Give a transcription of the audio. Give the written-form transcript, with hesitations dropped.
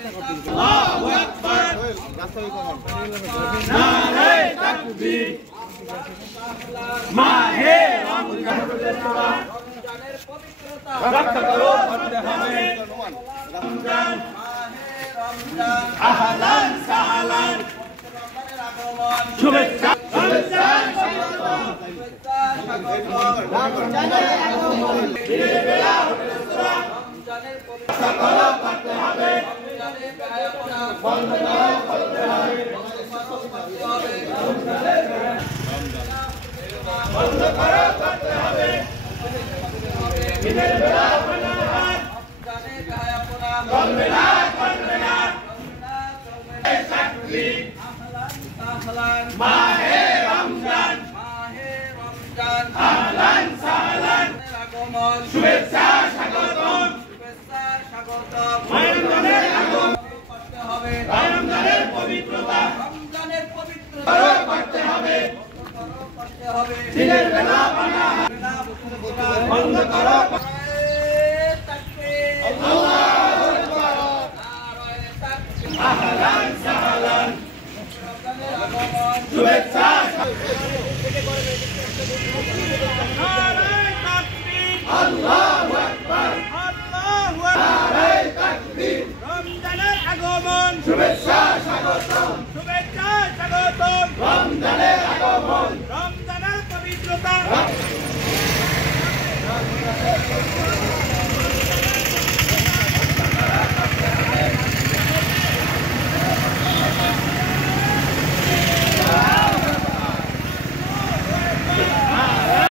আল্লাহু আকবার নারে তাকবীর মাহে রমজানের পবিত্রতা রক্ষা করো করতে হবে রমজান মাহে রমজান আহলান সাহলান রমজানের আগমন শুভেচ্ছা শুভেচ্ছা রমজানের আগমন দিনের বেলা রমজানের পবিত্রতা করতে হবে রমজানের আয়াতনা বন্ধ করতে হবে বন্ধ করতে হবে দিনের বেলা রমজানের আয়াতনা চলবে না তাকবীর আহলান মাহে রমজান আহলান সাহলান আগমন শুভেচ্ছা স্বাগতম রমজানের আগমন করতে হবে রমজানের পবিত্রতা করতে হবে দিনের বেলা বন্ধ করো আল্লাহু আকবার আহলান সাহলান রমজানের আগমন শুভেচ্ছা আল্লাহু আকবার নারে তাকবীর রমজানের আগমন শুভেচ্ছা স্বাগতম রমজানের আগমন রমজানের পবিত্রতা